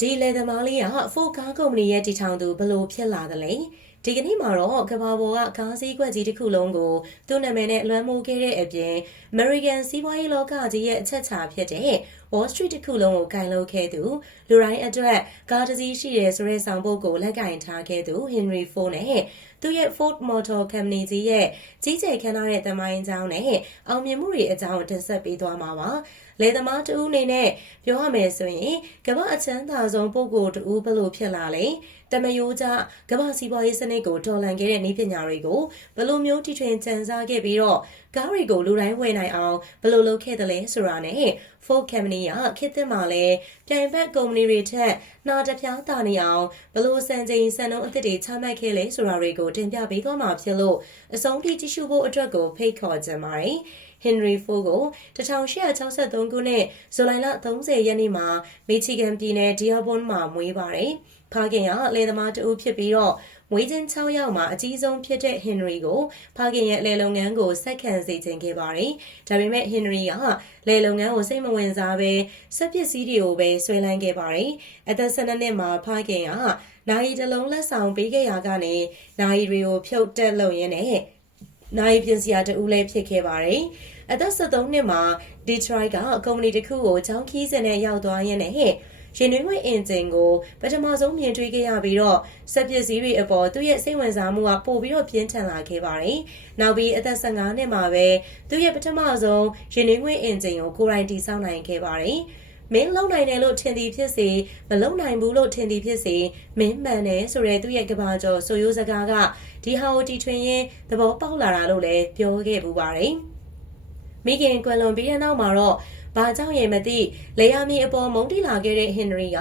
ဒီလေသမားလေးကဖိုကားကုမ္ပဏီရဲ့တည်ထောင်သူဘယ်လို့ဖြစ်လာသလဲဒီကနေ့မှာတော့ကဘာပေါ်ကကားစည်းကွက်ကြီးတစ်ခုလုံးကိုသူ့နာမည်နဲ့လွှမ်းမိုးခဲ့တဲ့အပြင် American စီးပွားရေးလောကကြီးရဲ့အချက်ချာဖြစ်တဲ့ Wall Street တစ်ခုလုံးကိုကင်လို့ခဲ့သူလူတိုင်းအတွက်ကားတစ်စီးရှိတယ်ဆိုတဲ့ဆောင်ပုဒ်ကိုလက်ကင်ထားခဲ့သူ Henry Ford နဲ့သူရဲ့ Ford Motor Company ကြီးရဲ့ကြီးကျယ်ခမ်းနားတဲ့တမိုင်းအကြောင်းနဲ့အောင်မြင်မှုတွေအကြောင်းတင်ဆက်ပေးသွားမှာပါ။ လေသမားတဦးအနေနဲ့ပြောရမယ်ဆိုရင်ကမ္ဘာအချမ်းသာဆုံးပုဂ္ဂိုလ်တဦးဘယ်လိုဖြစ်လာလဲ။တမယိုးကြကမ္ဘာစီးပွားရေးစနစ်ကိုတော်လှန်ခဲ့တဲ့နည်းပညာတွေကိုဘယ်လိုမျိုးတီထွင်ကြံစားခဲ့ပြီးတော့ကားတွေကိုလူတိုင်းဝယ်နိုင်အောင်ဘယ်လိုလုပ်ခဲ့သလဲဆိုတာနဲ့ Ford Company ကခေတ်သစ်မှာလဲပြိုင်ဘက်ကုမ္ပဏီတွေထက်နှာတစ်ပြားတာနေအောင်ဘယ်လိုစံချိန်စံနှုန်းအသစ်တွေချမှတ်ခဲ့လဲဆိုတာတွေကိုတင်ပြပေးသွားမှာဖြစ်လို့အဆုံးထိကြည့်ရှုဖို့အတွက်ကိုဖိတ်ခေါ်ကြပါတယ်။ Henry Ford ကို1863ခုနှစ်ဇူလိုင်လ30ရက်နေ့မှာမီချီဂန်ပြည်နယ်ဒီယာဘွန်မှာမွေးပါတယ်။ဖခင်ကလေသမားတဦးဖြစ်ပြီးတော့မွေးချင်း6ယောက်မှာအကြီးဆုံးဖြစ်တဲ့ Henry ကိုဖခင်ရဲ့လေလုပ်ငန်းကိုဆက်ခံစေချင်ခဲ့ပါတယ်။ဒါပေမဲ့ Henry ကလေလုပ်ငန်းကိုစိတ်မဝင်စားဘဲစက်ပစ္စည်းတွေကိုပဲဆွဲလန်းခဲ့ပါတယ်။အသက်12နှစ်မှာဖခင်ကနိုင်တလုံးလက်ဆောင်ပေးခဲ့ရာကနေနိုင်တွေကိုဖြုတ်တက်လုပ်ရင်းနဲ့ နိုင်ပြင်စရာတူလည်းဖြစ်ခဲ့ပါတယ်။အသက်73နှစ်မှာ Detroit ကကုမ္ပဏီတစ်ခုကိုချောင်းခီးစင်နဲ့ရောက်သွားရင်းနဲ့ရင်နှွေးငွေအင်ဂျင်ကိုပထမဆုံးမြင်တွေ့ခဲ့ရပြီးတော့စက်ပစ္စည်းတွေအပေါ်သူ့ရဲ့စိတ်ဝင်စားမှုကပိုပြီးတော့ပြင်းထန်လာခဲ့ပါတယ်။နောက်ပြီးအသက်15နှစ်မှာပဲသူ့ရဲ့ပထမဆုံးရင်နှွေးငွေအင်ဂျင်ကိုကိုယ်တိုင်တည်ဆောက်နိုင်ခဲ့ပါတယ်။ မင်းလုံနိုင်တယ်လို့ထင်သည်ဖြစ်စေမလုံနိုင်ဘူးလို့ထင်သည်ဖြစ်စေမင်းမှန်တယ်ဆိုတဲ့သူ့ရဲ့ကဘာကျော်ဆိုရိုးစကားကဒီဟာကိုတီထွင်ရင်းသဘောပေါက်လာတာလို့လည်းပြောခဲ့ပူပါတယ်။မိခင်ကွယ်လွန်ပြီးတဲ့နောက်မှာတော့ ဘာကြောင့်ရဲမသိလေယာမြေအပေါ်မုန်းတိလာခဲ့တဲ့ဟင်နရီက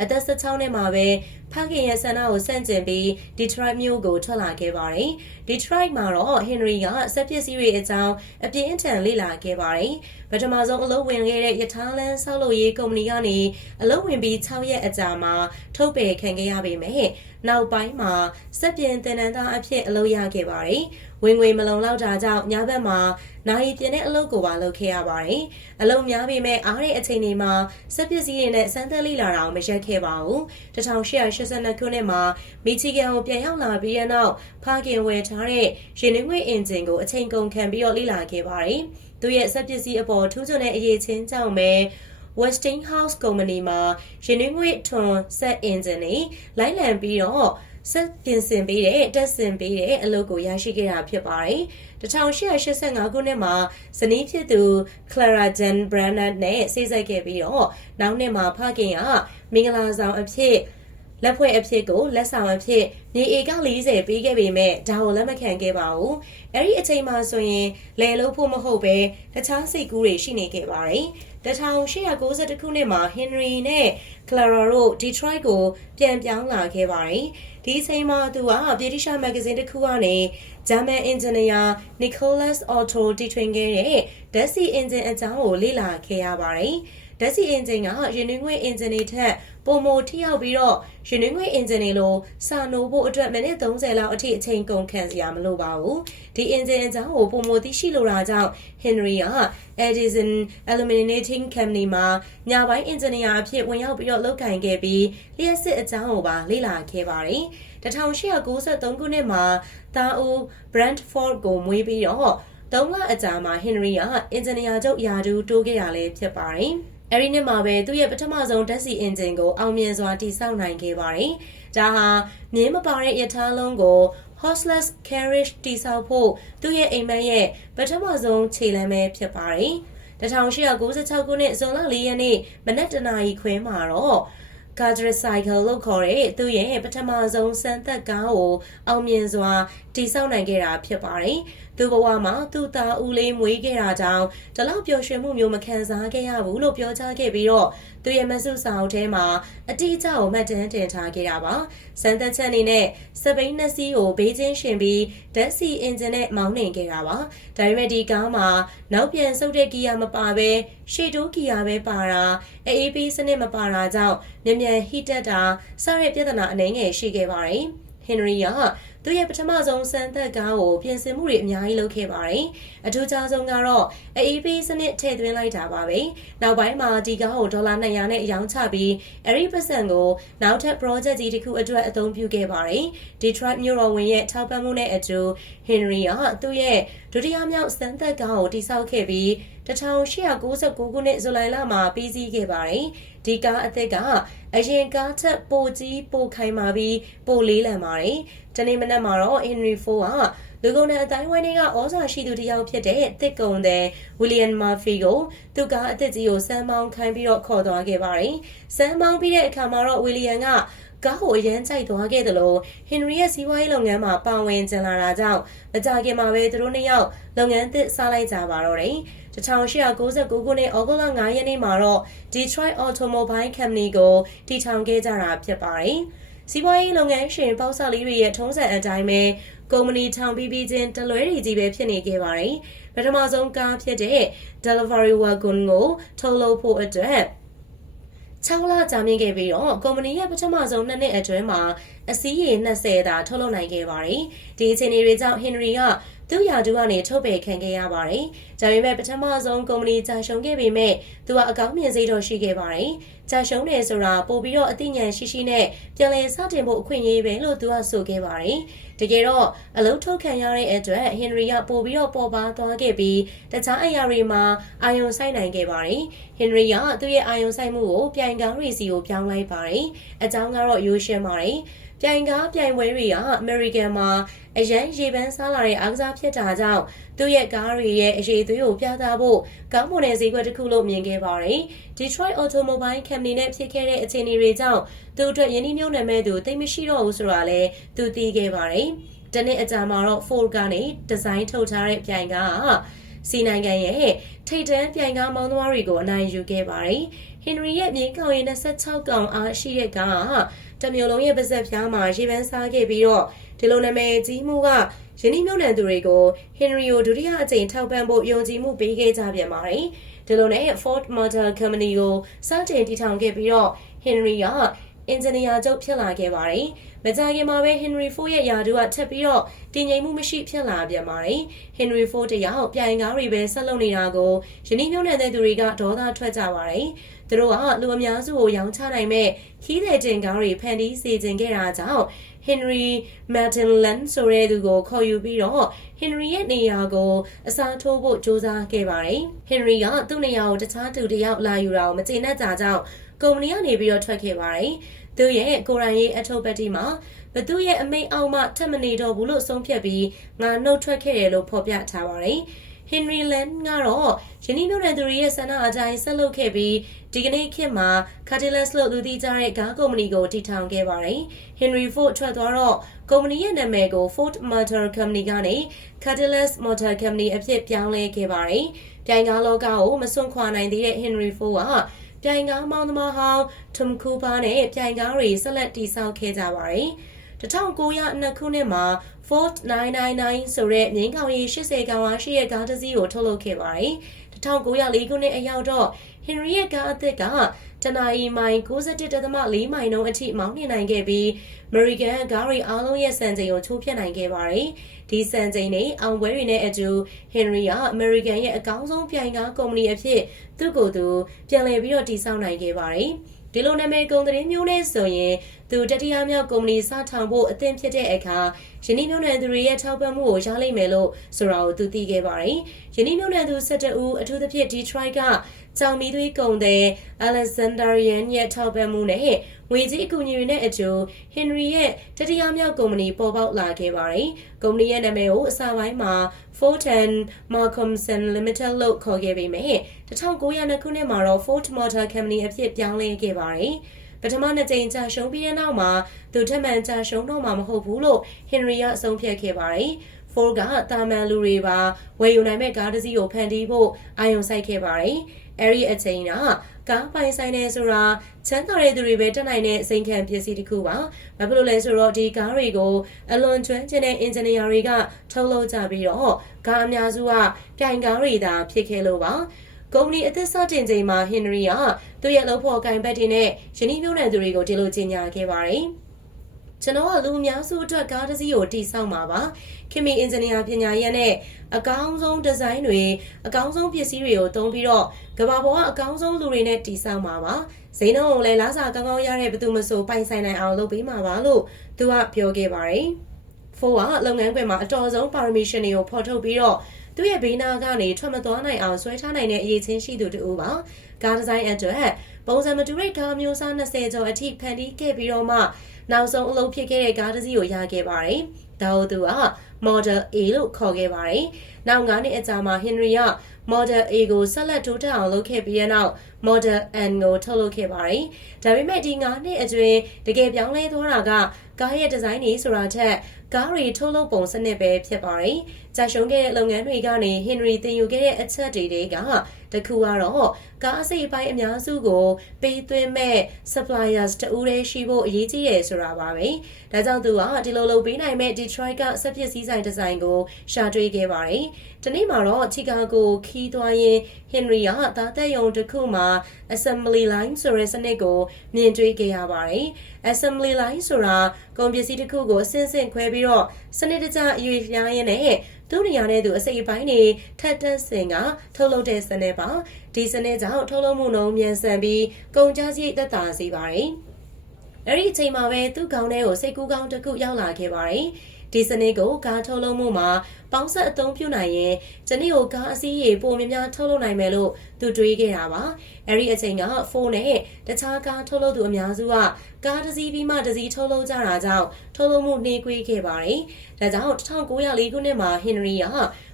အသက်16နှစ်မှာပဲဖခင်ရဲ့ဆန္ဒကိုဆန့်ကျင်ပြီး Detroit မြို့ကိုထွက်လာခဲ့ပါတယ်။ Detroit မှာတော့ဟင်နရီကစက်ပစ္စည်းတွေအကြောင်းအပြင်းအထန်လေ့လာခဲ့ပါတယ်။ပထမဆုံးအလုပ်ဝင်ခဲ့တဲ့ယထာလန်ဆောက်လုပ်ရေးကုမ္ပဏီကနေအလုပ်ဝင်ပြီး6ရက်အကြာမှာထုတ်ပယ်ခံခဲ့ရပေမဲ့နောက်ပိုင်းမှာစက်ပြင်တင်နန်းသားအဖြစ်အလုပ်ရခဲ့ပါတယ်။ ဝင်ငွေမလုံလောက်တာကြောင့်ညဘက်မှာနိုင်ပြင်းတဲ့အလုပ်ကိုပါလုပ်ခဲ့ရပါတယ်။အလုပ်များပေမဲ့အားတဲ့အချိန်တွေမှာစက်ပစ္စည်းတွေနဲ့စမ်းသပ်လေ့လာတာကိုမရက်ခဲ့ပါဘူး။1882ခုနှစ်မှာမီချီဂန်ကိုပြန်ရောက်လာပြီးတဲ့နောက်ဖခင်ဝယ်ထားတဲ့ရင်နှွေးငွေအင်ဂျင်ကိုအချိန်ကုန်ခံပြီးတော့လေ့လာခဲ့ပါတယ်။သူရဲ့စက်ပစ္စည်းအပေါ်ထူးချွန်တဲ့အရေးချင်းကြောင့်ပဲ Westinghouse Company မှာရင်နှွေးငွေထွန်ဆက်အင်ဂျင်တွေလိုက်လံပြီးတော့ ဆက်ပြင်ဆင်ပေးတဲ့တက်ဆင်ပေးတဲ့အလုပ်ကိုရရှိခဲ့တာဖြစ်ပါတယ်။1885ခုနှစ်မှာဇနီးဖြစ်သူ Clara Jen Brandt နဲ့စိတ်ဆက်ခဲ့ပြီးတော့နောက်နှစ်မှာဖခင်ကမင်္ဂလာဆောင်အဖြစ်လက်ဖွဲ့အဖြစ်ကိုလက်ဆောင်အဖြစ်နေဧက40ပေးခဲ့ပေမဲ့ဒါကိုလက်မခံခဲ့ပါဘူး။အဲ့ဒီအချိန်မှာဆိုရင်လယ်လို့ဖို့မဟုတ်ပဲတခြားစိတ်ကူးတွေရှိနေခဲ့ပါတယ်။ 1892ခုနှစ်မှာ Henry နဲ့ Clara တို့ Detroit ကိုပြန်ပြောင်းလာခဲ့ပါတယ်။ဒီအချိန်မှာသူကဗြိတိရှမဂ္ဂဇင်းတစ်ခုကနေ German engineer Nicholas Otto တီထွင်ခဲ့တဲ့ Desi engine အကြောင်းကိုလေ့လာခဲ့ရပါတယ်။ Desi engine ကရင်နှွေးငွေ engine တွေထက်ပုံမထိရောက်ပြီးတော့ရင်နှွေးငွေ engine တွေလိုစာနိုးဖို့အတွက်မိနစ်30လောက်အထိအချိန်ကုန်ခံစရာမလိုပါဘူး။ဒီ engine အကြောင်းကိုပုံမသိရှိလိုတာကြောင့် Henry က Edison Illuminating Company မှာညပိုင်း engineer အဖြစ်ဝင်ရောက်ပြီးတော့လုပ်ကင်ခဲ့ပြီးလျှက်စစ်အကြောင်းကိုပါလေ့လာခဲ့ပါတယ်။1893ခုနှစ်မှာတာဦး Brantford ကိုမွေးပြီးတော့သုံးလအကြာမှာ Henry ကအင်ဂျင်နီယာချုပ်ယာတူတိုးခဲ့ရလဲဖြစ်ပါတယ်။ အဲဒီနှစ်မှာပဲသူ့ရဲ့ပထမဆုံးဓာတ်ဆီအင်ဂျင်ကိုအောင်မြင်စွာတည်ဆောက်နိုင်ခဲ့ပါတယ်။ဒါဟာမြင်းမပါတဲ့ရထားလုံးကို horseless carriage တည်ဆောက်ဖို့သူ့ရဲ့အိမ်မက်ရဲ့ပထမဆုံးခြေလှမ်းပဲဖြစ်ပါတယ်။1896ခုနှစ်ဇွန်လ4ရက်နေ့မနက်တနာရီခွဲမှာတော့ Gardner Cycle လို့ခေါ်တဲ့သူ့ရဲ့ပထမဆုံးစံသက်ကားကိုအောင်မြင်စွာတည်ဆောက်နိုင်ခဲ့တာဖြစ်ပါတယ်။ သူ့ဘဝမှာသူ့သားဦးလေးမွေးခဲ့တာကြောင့်ဒီလောက်ပျော်ရွှင်မှုမျိုးမခံစားခဲ့ရဘူးလို့ပြောကြားခဲ့ပြီးတော့သူ့ရဲ့မဆုစာအုပ်ထဲမှာအတိအကျကိုမှတ်တမ်းတင်ထားခဲ့တာပါ။စံသက်ချက်အနေနဲ့စပိန်နှစ်စီးကိုဘေးချင်းရှင်ပြီးဓာတ်ဆီအင်ဂျင်နဲ့မောင်းနှင်ခဲ့တာပါ။ဒါပေမဲ့ဒီကားမှာနောက်ပြန်ဆုပ်တဲ့ဂီယာမပါဘဲရှေ့တိုးဂီယာပဲပါတာအေးအေးစနစ်မပါတာကြောင့်မြန်မြန်ဟီတက်တာစတဲ့ပြဿနာအနှဲငယ်ရှိခဲ့ပါတယ်။ Henry ကသူရဲ့ပထမဆုံးစမ်းသပ်ကားကိုပြင်ဆင်မှုတွေအများကြီးလုပ်ခဲ့ပါတယ်။အထူးခြားဆုံးကတော့ AEP စနစ်ထည့်သွင်းလိုက်တာပါပဲ။နောက်ပိုင်းမှာဒီကားကိုဒေါ်လာ200နဲ့ရောင်းချပြီးအဲ့ဒီပတ်စံကိုနောက်ထပ် project ကြီးတစ်ခုအတွက်အသုံးပြုခဲ့ပါတယ်။ Detroit မြို့တော်ဝင်ရဲ့ထောက်ပံ့မှုနဲ့အတူ Henry ကသူ့ရဲ့ဒုတိယမြောက်စမ်းသပ်ကားကိုတိစောက်ခဲ့ပြီး 1899ခုနှစ်ဇူလိုင်လမှာပြီးစီးခဲ့ပါတယ်။ဒီကားအသစ်ကအရင်ကားထက်ပိုကြီးပိုခိုင်မာပြီးပိုလေးလံပါတယ်။ဒီနေ့မနက်မှာတော့ Henry Ford ကလူကုန်တဲ့အတိုင်းဝိုင်းတွေကဩဇာရှိသူတစ်ယောက်ဖြစ်တဲ့တစ်ကုံတဲ့ William Murphy ကိုသူကအသစ်ကြီးကိုစမ်းမောင်းခိုင်းပြီးတော့ခေါ်သွားခဲ့ပါတယ်။စမ်းမောင်းပြီးတဲ့အခါမှာတော့ William ကကားကိုအရန်ကြိုက်သွားခဲ့တယ်လို့ဟင်နရီရဲ့စီးပွားရေးလုပ်ငန်းမှာပါဝင်ကျင်လာတာကြောင့်မကြခင်မှာပဲသူတို့နှစ်ယောက်လုပ်ငန်းသစ်စလိုက်ကြပါတော့တယ်။ 1899ခုနှစ်ဩဂုတ်လ9ရက်နေ့မှာတော့ Detroit Automobile Company ကိုတည်ထောင်ခဲ့ကြတာဖြစ်ပါတယ်။စီးပွားရေးလုပ်ငန်းရှင်ပေါက်ဆောက်လေးတွေရဲ့ထုံးစံအတိုင်းပဲကုမ္ပဏီထောင်ပြီးပြီးချင်းတလွဲတွေကြီးပဲဖြစ်နေခဲ့ပါတယ်။ပထမဆုံးကားဖြစ်တဲ့ Delivery Wagon ကိုထုတ်လုပ်ဖို့အတွက်6လကြာမြင့်ခဲ့ပြီးတော့ကုမ္ပဏီရဲ့ပထမဆုံးနှစ်နှစ်အတွင်းမှာ အစည်းရေ20သာထုတ်လုပ်နိုင်ခဲ့ပါတယ်။ဒီအခြေအနေတွေကြောင့်ဟင်နရီကသူ့ယာတူကနေထုတ်ပယ်ခံခဲ့ရပါတယ်။ဒါပေမဲ့ပထမဆုံးကုမ္ပဏီကြာရှုံးခဲ့ပေမဲ့သူကအကောင်းမြင်စိတ်တော့ရှိခဲ့ပါတယ်။ကြာရှုံးတယ်ဆိုတာပို့ပြီးတော့အသိဉာဏ်ရှိရှိနဲ့ပြန်လည်စတင်ဖို့အခွင့်အရေးပဲလို့သူကဆိုခဲ့ပါတယ်။တကယ်တော့အလုံးထုတ်ခံရတဲ့အတွက်ဟင်နရီကပို့ပြီးတော့ပေါ်ပါသွားခဲ့ပြီးတခြားအရာတွေမှာအာယုံဆိုင်နိုင်ခဲ့ပါတယ်။ဟင်နရီကသူ့ရဲ့အာယုံဆိုင်မှုကိုပြိုင်ကားရီစီကိုပြောင်းလိုက်ပါတယ်။အကြောင်းကတော့ရိုးရှင်းပါတယ်။ပြိုင်ကားပြိုင်ပွဲတွေကအမေရိကန်မှာအရန်ရေပန်းစားလာတဲ့အားကစားဖြစ်တာကြောင့်သူ့ရဲ့ကားတွေရဲ့အရေးသွေးကိုပြသဖို့ကောင်းမွန်တဲ့ဈေးကွက်တစ်ခုလို့မြင်ခဲ့ပါတယ်။ Detroit Automobile Company နဲ့ဖြစ်ခဲ့တဲ့အခြေအနေတွေကြောင့်သူ့အတွက်ယင်းနှိမ့်မြုံနယ်မဲ့သူသိမရှိတော့ဘူးဆိုတာလည်းသူသိခဲ့ပါတယ်။တနေ့အကြာမှာတော့ Ford ကနေဒီဇိုင်းထုတ်ထားတဲ့ပြိုင်ကားကစီနိုင်ငံရဲ့ထိတ်တန်းပြိုင်ကားမောင်းသမားတွေကိုအနိုင်ယူခဲ့ပါတယ်။ဟင်နရီရဲ့မြေကောင်ရင်26ကောင်အားရှိတဲ့ကားက တမျိုးလုံးရဲ့ပါဇက်ဖျားမှာရေပန်းစားခဲ့ပြီးတော့ဒီလိုနာမည်ကြီးမှုကယင်းနှမြုံနှံသူတွေကိုဟင်နရီကိုဒုတိယအကြိမ်ထောက်ပံ့ဖို့ယုံကြည်မှုပေးခဲ့ကြပြန်ပါတယ်။ဒီလိုနဲ့ Ford Motor Company ကိုစတင်တည်ထောင်ခဲ့ပြီးတော့ဟင်နရီကအင်ဂျင်နီယာချုပ်ဖြစ်လာခဲ့ပါတယ်။မကြာခင်မှာပဲ Henry Ford ရဲ့ယာတူကထပ်ပြီးတော့တည်ငြိမ်မှုမရှိဖြစ်လာပြန်ပါတယ်။ Henry Ford တယောက်ပြိုင်ကားတွေပဲဆက်လုပ်နေတာကိုယင်းနှမြုံနှံတဲ့သူတွေကဒေါသထွက်ကြပါတယ်။ သူတို့ကလူအများစုကိုရောင်းချနိုင်မဲ့ခီးတဲ့တင်ကားတွေဖန်တီးစေခြင်းခဲ့တာကြောင့် Henry Martinland ဆိုတဲ့သူကိုခေါ်ယူပြီးတော့ Henry ရဲ့နေရာကိုအစားထိုးဖို့ကြိုးစားခဲ့ပါတယ်။ Henry ကသူ့နေရာကိုတခြားသူတယောက်လာယူတာကိုမကျေနပ်ကြကြောင်းကုမ္ပဏီကနေပြီးတော့ထွက်ခဲ့ပါတယ်။သူရဲ့ကိုရိုင်းရေးအထုပ်ပတ်တီမှာဘသူရဲ့အမိန့်အောက်မှထပ်မနေတော့ဘူးလို့ဆုံးဖြတ်ပြီးငါနှုတ်ထွက်ခဲ့တယ်လို့ဖော်ပြထားပါတယ်။ Henry Land ကတော့ယင်းနှမြို့နယ်သူတွေရဲ့ဆန္ဒအတိုင်းဆက်လုပ်ခဲ့ပြီးဒီကနေ့ခေတ်မှာ Cadillac လို့လူသိကြတဲ့ကားကုမ္ပဏီကိုတည်ထောင်ခဲ့ပါတယ်။ Henry Ford ထွက်သွားတော့ကုမ္ပဏီရဲ့နာမည်ကို Ford Motor Company ကနေ Cadillac Motor Company အဖြစ်ပြောင်းလဲခဲ့ပါတယ်။ပြိုင်ကားလောကကိုမစွန့်ခွာနိုင်သေးတဲ့ Henry Ford ကပြိုင်ကားမောင်းသမားဟောင်း Tom Cooper နဲ့ပြိုင်ကားတွေဆက်လက်တည်ဆောက်ခဲ့ကြပါတယ်။ 1902ခုနှစ်မှာ Ford 999ဆိုတဲ့မြင်းကောင်ရီ80ကောင်အားရှိတဲ့ကားတစ်စီးကိုထုတ်လုပ်ခဲ့ပါတယ်။1904ခုနှစ်အရောက်တော့ Henry ရဲ့ကားအသစ်ကတနအီမိုင်61.4မိုင်နှုန်းအထိမောင်းနှင်နိုင်ခဲ့ပြီး American ကားတွေအားလုံးရဲ့စံချိန်ကိုချိုးဖျက်နိုင်ခဲ့ပါတယ်။ဒီစံချိန်နဲ့အောင်ပွဲတွေနဲ့အတူ Henry က American ရဲ့အကောင်းဆုံးပြိုင်ကားကုမ္ပဏီအဖြစ်သူ့ကိုယ်သူပြန်လည်ပြီးတော့တည်ဆောက်နိုင်ခဲ့ပါတယ်။ဒီလိုနာမည်ကုန်သတင်းမျိုးနဲ့ဆိုရင် သူတတိယမြောက်ကုမ္ပဏီစထောင်ဖို့အသင့်ဖြစ်တဲ့အခါယင်းနှမြုံနယ်သူတွေရဲ့ထောက်ပံ့မှုကိုရလိမ့်မယ်လို့ဆိုတာကိုသူသိခဲ့ပါတယ်။ယင်းနှမြုံနယ်သူ17ဦးအထူးသဖြင့် Detroit ကကြောင်မီသွေးကုန်တဲ့ Alexandrian ရဲ့ထောက်ပံ့မှုနဲ့ငွေကြေးအကူအညီတွေနဲ့အကျိုး Henry ရဲ့တတိယမြောက်ကုမ္ပဏီပေါ်ပေါက်လာခဲ့ပါတယ်။ကုမ္ပဏီရဲ့နာမည်ကိုအစပိုင်းမှာ Fulton Malcolmson Limited လို့ခေါ်ခဲ့ပေမဲ့1900ခုနှစ်မှာတော့ Ford Motor Company အဖြစ်ပြောင်းလဲခဲ့ပါတယ်။ ပထမနှစ်ကြိမ်ကြာရှုံးပြီးတဲ့နောက်မှာသူထက်မှန်ကြာရှုံးတော့မှာမဟုတ်ဘူးလို့ Henry ကအဆုံးဖြတ်ခဲ့ပါတယ်။ Ford ကတာမန်လူတွေပါဝယ်ယူနိုင်မဲ့ကားတစ်စီးကိုဖန်တီးဖို့အာရုံစိုက်ခဲ့ပါတယ်။အဲဒီအချိန်ကကားပိုင်ဆိုင်နေဆိုတာချမ်းသာတဲ့သူတွေပဲတက်နိုင်တဲ့စိန်ခံပစ္စည်းတစ်ခုပါ။ဘာဖြစ်လို့လဲဆိုတော့ဒီကားတွေကိုအလွန်ကျွမ်းကျင်တဲ့အင်ဂျင်နီယာတွေကထုတ်လုပ်ကြပြီးတော့ကားအများစုကပြိုင်ကားတွေသာဖြစ်ခဲ့လို့ပါ။ ကုမ္ပဏီအသစ်စတင်ချိန်မှာဟင်နရီကသူ့ရဲ့လုပ်ဖို့ကင်ဘတ်တွေနဲ့ယင်းနှိမ့်မြုံနယ်သူတွေကိုဒီလိုကြီးညာခဲ့ပါတယ်။ကျွန်တော်ကလူအများစုအတွက်ကားတစ်စီးကိုတည်ဆောက်မှာပါခင်မီအင်ဂျင်နီယာပညာရပ်နဲ့အကောင်းဆုံးဒီဇိုင်းတွေအကောင်းဆုံးပစ္စည်းတွေကိုသုံးပြီးတော့ကမ္ဘာပေါ်ကအကောင်းဆုံးလူတွေနဲ့တည်ဆောက်မှာပါဈေးနှုန်းကိုလည်းလားစာကောင်းကောင်းရတဲ့ဘယ်သူမှမဆိုပိုင်ဆိုင်နိုင်အောင်လုပ်ပေးမှာပါလို့သူကပြောခဲ့ပါတယ်ဖိုးကလုပ်ငန်းခွင်မှာအတော်ဆုံးပါရမီရှင်တွေကိုဖော်ထုတ်ပြီးတော့ သူ့ရဲ့ဘေးနာကနေထွက်မသွားနိုင်အောင်ဆွဲထားနိုင်တဲ့အရေးချင်းရှိသူတူပါကားဒီဇိုင်းအတွက်ပုံစံမတူတဲ့ကားမျိုးစား20ကျော်အထိဖန်တီးခဲ့ပြီးတော့မှနောက်ဆုံးအလုပ်ဖြစ်ခဲ့တဲ့ကားတစ်စီးကိုရခဲ့ပါတယ်ဒါဟုတ်သူက Model A လို့ခေါ်ခဲ့ပါတယ်နောက်9နှစ်အကြာမှာ Henry က Model A ကိုဆက်လက်တိုးတက်အောင်လုပ်ခဲ့ပြီးတဲ့နောက် Model N ကိုထုတ်လုပ်ခဲ့ပါတယ်ဒါပေမဲ့ဒီ9နှစ်အတွင်းတကယ်ပြောင်းလဲသွားတာကကားရဲ့ဒီဇိုင်းတွေဆိုတာထက်ကားတွေထုတ်လုပ်ပုံစနစ်ပဲဖြစ်ပါတယ်။ကြာရှုံးခဲ့တဲ့လုပ်ငန်းတွေကနေ Henry တင်ယူခဲ့တဲ့အချက်တွေကတခုကတော့ကားအစိပ်ပိုင်းအများစုကိုပေးသွင်းမဲ့ suppliers တူးလေးရှိဖို့အရေးကြီးတယ်ဆိုတာပါပဲ။ဒါကြောင့်သူကဒီလိုလုပ်ပေးနိုင်မဲ့ Detroit ကစက်ပစ္စည်းဆိုင်ဒီဇိုင်းကိုရှာတွေ့ခဲ့ပါတယ်။ဒီနေ့မှာတော့ Chicago ခီးသွားရင် Henry ကသားသက်ယုံတစ်ခုမှာ assembly line ဆိုတဲ့စနစ်ကိုမြင်တွေ့ခဲ့ရပါတယ်။ assembly line ဆိုတာကုန်ပစ္စည်းတစ်ခုကိုအစင်းစင်းခွဲပြီးတော့စနစ်တကျအရွေပြားရင်းနဲ့သူ့နေရာနဲ့သူအစိပ်အပိုင်းတွေထပ်တက်စင်ကထုတ်လုပ်တဲ့စနစ်ပါဒီစနစ်ကြောင့်ထုတ်လုပ်မှုနှုန်းမြန်ဆန်ပြီးကုန်ကျစရိတ်သက်သာစေပါတယ်အဲ့ဒီအချိန်မှာပဲသူ့ခေါင်းထဲကိုစိတ်ကူးကောင်းတစ်ခုရောက်လာခဲ့ပါတယ်ဒီစနစ်ကိုကားထုတ်လုပ်မှုမှာ ပေါင်းဆက်အသုံးပြုနိုင်ရင်ဒီနေ့ကိုကားအစည်းရေပိုများများထုတ်လုပ်နိုင်မယ်လို့သူတွေးခဲ့တာပါအဲ့ဒီအချိန်ကဖုန်းနဲ့တခြားကားထုတ်လုပ်သူအများစုကကားတစ်စီးပြီးမှတစ်စီးထုတ်လုပ်ကြတာကြောင့်ထုတ်လုပ်မှုနှေးကွေးခဲ့ပါတယ်ဒါကြောင့်1904ခုနှစ်မှာဟင်နရီက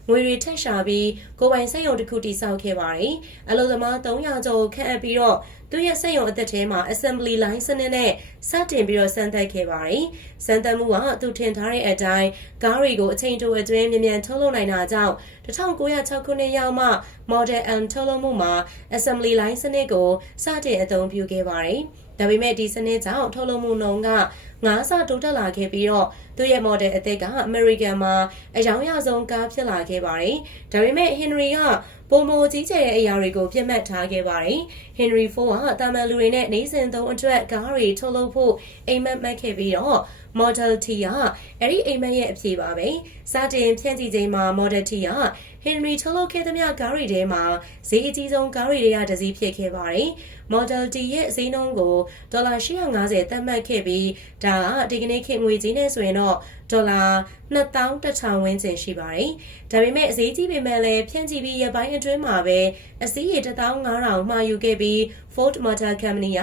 ငွေတွေထက်ရှာပြီးကိုပိုင်စက်ရုံတစ်ခုတည်ဆောက်ခဲ့ပါတယ်အလုပ်သမား300ကျော်ခန့်အပ်ပြီးတော့သူရဲ့စက်ရုံအသက်ထဲမှာ assembly line စနစ်နဲ့စတင်ပြီးတော့စမ်းသပ်ခဲ့ပါတယ်။စမ်းသပ်မှုကသူထင်ထားတဲ့အတိုင်းကားတွေကိုအချိန်တိုအတွင်းမြန်မြန်ထုတ်လုပ်နိုင်တာကြောင့်1906ခုနှစ်ရောက်မှ Model N ထုတ်လုပ်မှုမှာ assembly line စနစ်ကိုစတင်အသုံးပြုခဲ့ပါတယ်။ဒါပေမဲ့ဒီစနစ်ကြောင့်ထုတ်လုပ်မှုနှုန်းကငါးဆတိုးတက်လာခဲ့ပြီးတော့သူ့ရဲ့ model အသစ်ကအမေရိကန်မှာအယောင်ရဆုံးကားဖြစ်လာခဲ့ပါတယ်။ဒါပေမဲ့ Henry က ပုံမိုကြီးကျယ်တဲ့အရာတွေကိုပြတ်မှတ်ထားခဲ့ပါတယ်။ Henry Ford ကတာမန်လူတွေနဲ့နေစဉ်သုံးအတွက်ကားတွေထုတ်လုပ်ဖို့အိမ်မက်မှတ်ခဲ့ပြီးတော့ Model T ကအဲ့ဒီအိမ်မက်ရဲ့အဖြေပါပဲ။စတင်ဖြန့်ကြည့်ချိန်မှာ Model T က Henry ထုတ်လုပ်ခဲ့သမျှကားတွေထဲမှာဈေးအကြီးဆုံးကားတွေတွေကတစ်စီးဖြစ်ခဲ့ပါတယ်။ Model T ရဲ့ဈေးနှုန်းကိုဒေါ်လာ850သတ်မှတ်ခဲ့ပြီးဒါကဒီကနေ့ခေတ်ငွေကြေးနဲ့ဆိုရင်တော့ ဒေါ်လာ2100ဝန်းကျင်ရှိပါတယ်။ဒါပေမဲ့အစည်းကြီးပေမဲ့လည်းဖြန့်ကြည့်ပြီးရပိုင်းအတွင်းမှာပဲအစည်းရေ15000မှာယူခဲ့ပြီး Ford Motor Company က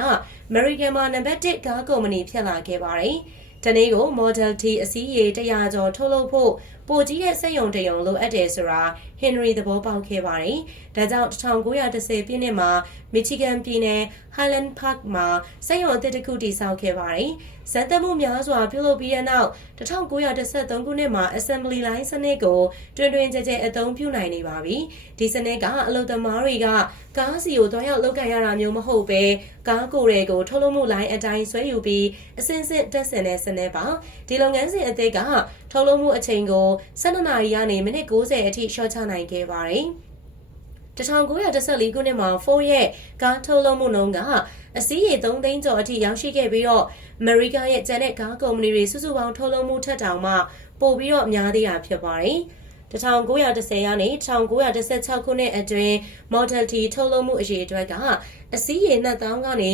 American မှာနံပါတ်1ကားကုမ္ပဏီဖြစ်လာခဲ့ပါတယ်။တနေ့ကို Model T အစည်းရေ100ကျော်ထုတ်လုပ်ဖို့ပိုကြီးတဲ့စက်ရုံတရုံလိုအပ်တယ်ဆိုတာ Henry သဘောပေါက်ခဲ့ပါတယ်။ဒါကြောင့်1910ပြည့်နှစ်မှာ Michigan ပြည်နယ် Highland Park မှာစက်ရုံအသစ်တစ်ခုတည်ဆောက်ခဲ့ပါတယ်။ စံတက်မှုများစွာပြုလုပ်ပြီးတဲ့နောက်1913ခုနှစ်မှာ Assembly Line စနစ်ကိုတွင်တွင်ကြဲကြဲအသုံးပြုနိုင်နေပါပြီ။ဒီစနစ်ကအလုပ်သမားတွေကကားစီကိုတွားရောက်လုပ်ကိုင်ရတာမျိုးမဟုတ်ပဲကားကိုယ်တွေကိုထုတ်လုပ်မှုလိုင်းအတိုင်းဆွဲယူပြီးအစင်းစင်းတက်ဆင်တဲ့စနစ်ပါ။ဒီလုပ်ငန်းစဉ်အသစ်ကထုတ်လုပ်မှုအချိန်ကို12နာရီကနေမိနစ်90အထိရှော့ချနိုင်ခဲ့ပါတယ်။ 1914ခုနှစ်မှာဖိုးရဲ့ကားထုတ်လုပ်မှုနှုန်းကအစည်းရေ3သိန်းကျော်အထိရောက်ရှိခဲ့ပြီးတော့အမေရိကရဲ့ကျန်တဲ့ကားကုမ္ပဏီတွေစုစုပေါင်းထုတ်လုပ်မှုထက်တောင်မှပိုပြီးတော့များသေးတာဖြစ်ပါတယ်။1910ရာနေ1916ခုနှစ်အတွင်း Model T ထုတ်လုပ်မှုအရေးအတွက်ကအစည်းရေ2000ကနေ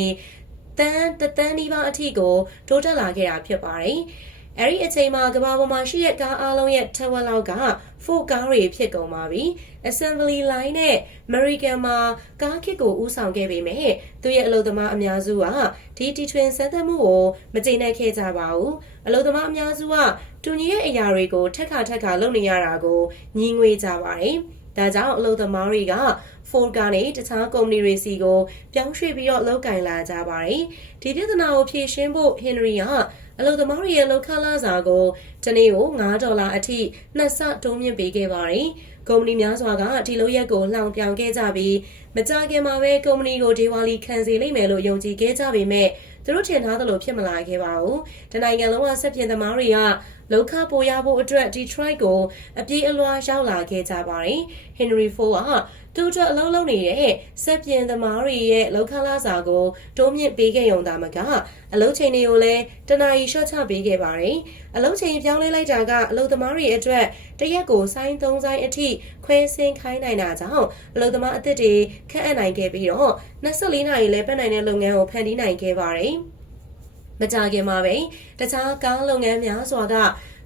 တန်းတသန်းနီးပါးအထိကိုတိုးတက်လာခဲ့တာဖြစ်ပါတယ်။ အဲ့ဒီအချိန်မှာကဘာပေါ်မှာရှိတဲ့ကားအလုံးရဲ့ထက်ဝက်လောက်ကဖို့ကားတွေဖြစ်ကုန်ပါပြီ။ Assembly line နဲ့ American မှာကားခစ်ကိုဦးဆောင်ခဲ့ပေမဲ့သူရဲ့အလုပ်သမားအများစုကဒီတီထွင်စမ်းသပ်မှုကိုမကျေနပ်ခဲ့ကြပါဘူး။အလုပ်သမားအများစုကတူညီတဲ့အရာတွေကိုထက်ခါထက်ခါလုပ်နေရတာကိုညီးငွေကြပါတယ်။ဒါကြောင့်အလုပ်သမားတွေက Ford ကနေတခြားကုမ္ပဏီတွေစီကိုပြောင်းရွှေ့ပြီးတော့လုပ်ကင်လာကြပါတယ်။ဒီပြဿနာကိုဖြေရှင်းဖို့ Henry ကအလုပ်သမားတွေရဲ့လောက်ခလာစာကိုတနေ့ကို9ဒေါ်လာအထိနှစ်ဆတိုးမြင့်ပေးခဲ့ပါတယ်။ကုမ္ပဏီများစွာကဒီလိုရက်ကိုလှောင်ပြောင်ခဲ့ကြပြီးမကြခင်မှာပဲကုမ္ပဏီကိုဒေဝါလီခံစေလိမ့်မယ်လို့ယုံကြည်ခဲ့ကြပေမဲ့သူတို့ထင်ထားသလိုဖြစ်မလာခဲ့ပါဘူး။တနိုင်ငံလုံးကဆက်ပြင်သမားတွေကလောက်ခပိုရဖို့အတွက် Detroit ကိုအပြေးအလွှားရောက်လာခဲ့ကြပါတယ်။ Henry Ford က သူတို့အလုံးလုံးနေတဲ့စက်ပြင်သမားတွေရဲ့လောက်ခလာစာကိုတိုးမြင့်ပေးခဲ့ရုံသာမကအလုံးချိန်တွေကိုလည်းတနာရီရှော့ချပေးခဲ့ပါတယ်။အလုံးချိန်ပြောင်းလဲလိုက်တာကအလုံးသမားတွေအတွက်တရက်ကိုစိုင်းသုံးဆိုင်အထိခွဲဆင်းခိုင်းနိုင်တာကြောင့်အလုံးသမားအသစ်တွေခန့်အပ်နိုင်ခဲ့ပြီးတော့24နာရီလဲပတ်နိုင်တဲ့လုပ်ငန်းကိုဖန်တီးနိုင်ခဲ့ပါတယ်။မကြခင်မှာပဲတခြားကားလုပ်ငန်းများစွာက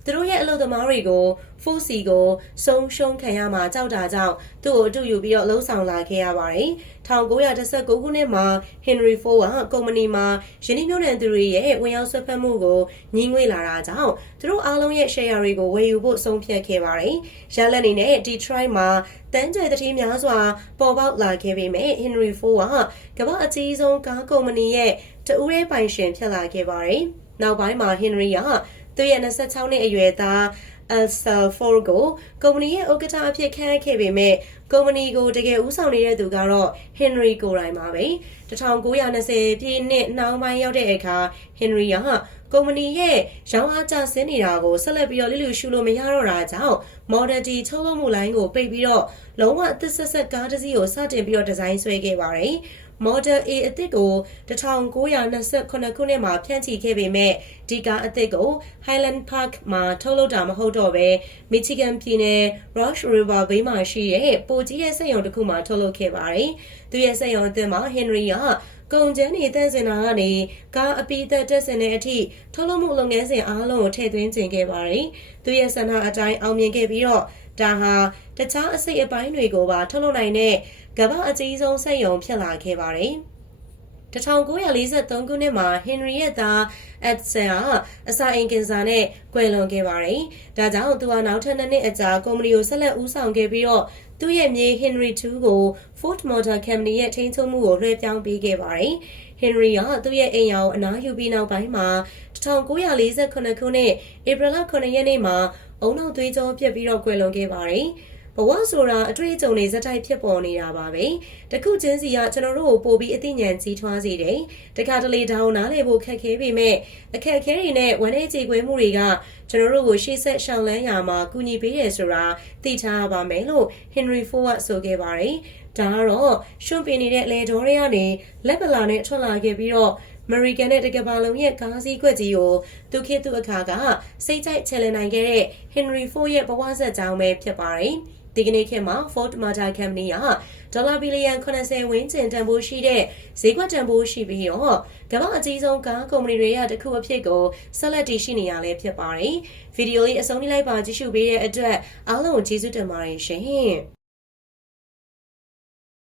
သူတို့ရဲ့အလုပ်သမားတွေကိုဖိုးစီကိုဆုံးရှုံးခံရမှာကြောက်တာကြောင့်သူ့ကိုအတူယူပြီးတော့လှုံ့ဆော်လာခဲ့ရပါတယ်။1919ခုနှစ်မှာ Henry Ford ကကုမ္ပဏီမှာယင်းနှိမ့်ညွှန်တဲ့သူတွေရဲ့ဝင်ရောက်ဆွတ်ဖက်မှုကိုညှိငွေလာတာကြောင့်သူတို့အားလုံးရဲ့ share တွေကိုဝယ်ယူဖို့ဆုံးဖြတ်ခဲ့ပါတယ်။ရလက်အနေနဲ့ Detroit မှာတန်းကျဲတတိများစွာပေါ်ပေါက်လာခဲ့ပေမဲ့ Henry Ford ကကမ္ဘာအကြီးဆုံးကားကုမ္ပဏီရဲ့တဦးရဲပိုင်ရှင်ဖြစ်လာခဲ့ပါတယ်။နောက်ပိုင်းမှာ Henry က သူ့ရဲ့26နှစ်အရွယ်သား Elsa Ford ကိုကုမ္ပဏီရဲ့ဥက္ကဋ္ဌအဖြစ်ခန့်အပ်ခဲ့ပေမဲ့ကုမ္ပဏီကိုတကယ်ဦးဆောင်နေတဲ့သူကတော့ Henry ကိုယ်တိုင်ပါပဲ1920ပြည့်နှစ်နှောင်းပိုင်းရောက်တဲ့အခါ Henry ကကုမ္ပဏီရဲ့ရောင်းအားကျဆင်းနေတာကိုဆက်လက်ပြီးတော့လိလူရှုလို့မရတော့တာကြောင့် Model T ထုတ်လုပ်မှုလိုင်းကိုပိတ်ပြီးတော့လုံးဝအသစ်ဆက်ဆက်ကားတစ်စီးကိုစတင်ပြီးတော့ဒီဇိုင်းဆွဲခဲ့ပါတယ်။ Model A အသစ်ကို1928ခုနှစ်မှာဖြန့်ချီခဲ့ပေမဲ့ဒီကားအသစ်ကို Highland Park မှာထုတ်လုပ်တာမဟုတ်တော့ဘဲ Michigan ပြည်နယ် Rush River ဘေးမှာရှိတဲ့ပိုကြီးရဲ့စက်ရုံတစ်ခုမှာထုတ်လုပ်ခဲ့ပါတယ်။သူရဲ့စက်ရုံအသစ်မှာ Henry ကကုန်ကျန်းနေတန့်စင်တာကနေကားအပီးသက်တက်စင်တဲ့အထိထုတ်လုပ်မှုလုပ်ငန်းစဉ်အားလုံးကိုထည့်သွင်းခြင်းခဲ့ပါတယ်။သူရဲ့ဆန္ဒအတိုင်းအောင်မြင်ခဲ့ပြီးတော့ ဒါဟာတခြားအစိတ်အပိုင်းတွေကိုပါထုတ်လုပ်နိုင်တဲ့ကမ္ဘာအကြီးဆုံးစက်ရုံဖြစ်လာခဲ့ပါတယ်။1943ခုနှစ်မှာဟင်ရီရဲ့သားအက်ဆန်ဟာအစာအိမ်ကင်ဆာနဲ့ကွယ်လွန်ခဲ့ပါတယ်။ဒါကြောင့်သူဟာနောက်ထပ်နှစ်နှစ်အကြာကုမ္ပဏီကိုဆက်လက်ဦးဆောင်ခဲ့ပြီးတော့သူ့ရဲ့မြေ Henry II ကို Ford Motor Company ရဲ့ထိန်းချုပ်မှုကိုလွှဲပြောင်းပေးခဲ့ပါတယ်။ Henry ကသူ့ရဲ့အိမ်ယာကိုအနားယူပြီးနောက်ပိုင်းမှာ1948ခုနှစ်ဧပြီလ9ရက်နေ့မှာ အုံနောက်သွေးကြောပြက်ပြီးတော့ကွယ်လွန်ခဲ့ပါတယ်။ဘဝဆိုတာအတွေ့အကြုံတွေဇက်တိုက်ဖြစ်ပေါ်နေတာပါပဲတခုချင်းစီကကျွန်တော်တို့ကိုပို့ပြီးအသိဉာဏ်ကြီးထွားစေတယ်တခါတလေတောင်းနားလေဖို့ခက်ခဲပေမဲ့အခက်အခဲတွေနဲ့ဝန်ထဲကြေခွဲမှုတွေကကျွန်တော်တို့ကိုရှေ့ဆက်ရှောင်လန်းရာမှာကူညီပေးတယ်ဆိုတာသိထားပါမယ်လို့ Henry Ford ကဆိုခဲ့ပါတယ်ဒါကတော့ရှွန့်ပင်နေတဲ့အလေတော်တွေကနေလက်ပလာနဲ့ထွက်လာခဲ့ပြီးတော့ အမေရိကန်နဲ့တကမ္ဘာလုံးရဲ့ကားစည်းကွက်ကြီးကိုသူခေတ်သူအခါကစိတ်ကြိုက်ချယ်လည်နိုင်ခဲ့တဲ့ Henry Ford ရဲ့ဘဝဇာတ်ကြောင်းပဲဖြစ်ပါတယ်။ဒီကနေ့ခေတ်မှာ Ford Motor Company ကဒေါ်လာဘီလီယံ80ဝန်းကျင်တန်ဖိုးရှိတဲ့ဈေးကွက်တန်ဖိုးရှိပြီးတော့ကမ္ဘာအကြီးဆုံးကားကုမ္ပဏီတွေကတခုအဖြစ်ကိုဆက်လက်တည်ရှိနေရလဲဖြစ်ပါတယ်။ဗီဒီယိုလေးအဆုံးထိလိုက်ပါကြည့်ရှုပေးတဲ့အတွက်အားလုံးကျေးဇူးတင်ပါတယ်ရှင်။